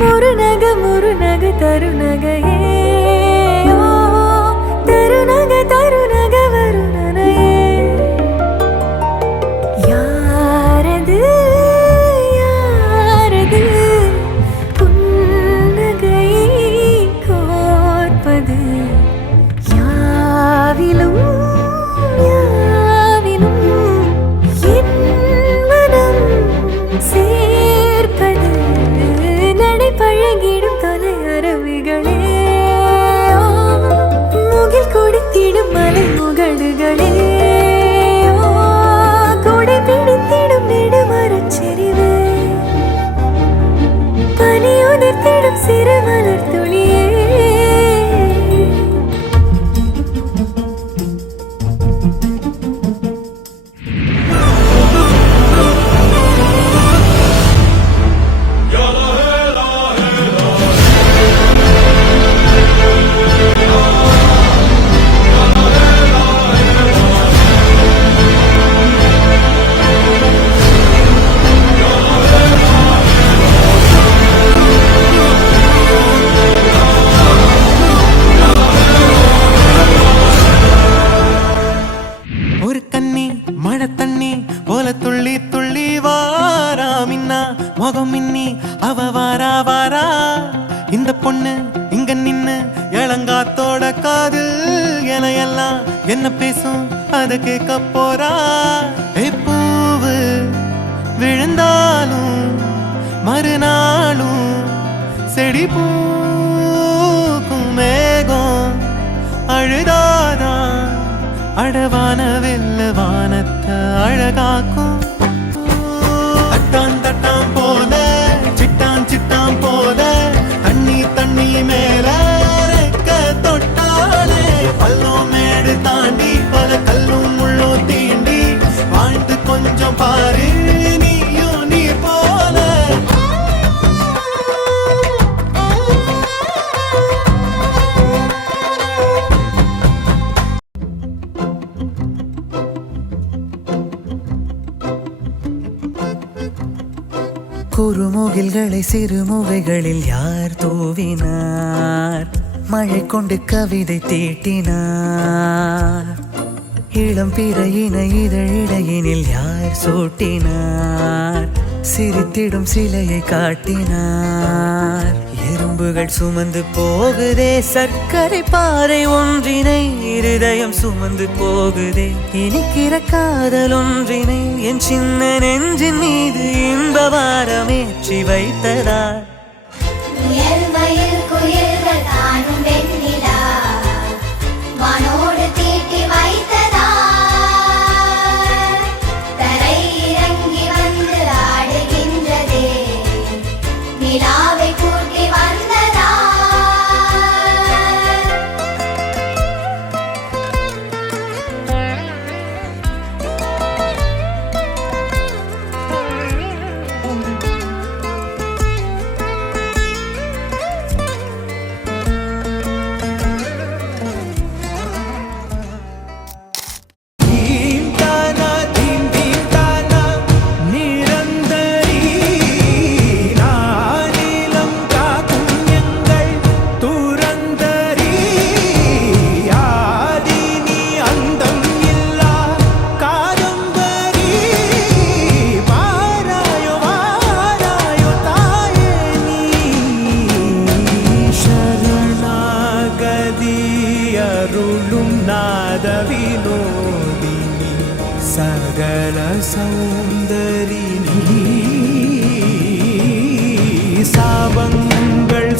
முருநக தருநகையே தருநக வருணனையே யாரது யாரது புன்னகை கோர்ப்பது யாவிலும் யாவிலும் என் மனம் சேர்ப்பது நடை பழகிடும் தொலை அருவிகளே முகில் குடித்திடும் மலை முகடுகளே கொடை பிடித்திடும் நெடுமரச் செறிவு பனி உதிர்த்திடும் சிறு மலர் துளியே தண்ணி போல துள்ளி துள்ளி வாரா மின்னா முகம் மின்னி அவ வாரா வாரா இந்த பொண்ணு இங்க நின்னு இளங்காத்தோட காதில் என எல்லாம் என்ன பேசும் அத கேட்க போறா பூவு விழுந்தாலும் மறுநாளும் செடி பூக்கும் மேகம் அழுதாதான் அடவான வெல்ல வானத்தை அழகாக்கும் தட்டான் தட்டான் போல சிட்டான் சிட்டான் போல தண்ணி தண்ணி மேல தொட்டாலே பள்ளம் மேடு தாண்டி பல கல்லும் முள்ளும் தீண்டி வாழ்ந்து கொஞ்சம் பாரு நீயும் நீர் போல குறுமுகில்களை சிறுமுகைகளில் யார் தூவினார் மழை கொண்டு கவிதை தீட்டினார் இளம் பிறையின இதழிடையினில் யார் சூட்டினார் சிரித்திடும் சிலையை காட்டினார் எறும்புகள் சுமந்து போகுதே சர்க்கரை பாறை ஒன்றினை இருதயம் சுமந்து போகுதே இனிக்கிற காதல் ஒன்றினை என் சின்ன நெஞ்சின் மீது இன்ப வாரமேற்றி வைத்ததார் வினோதினி சகல சௌந்தரினி சாபங்கள்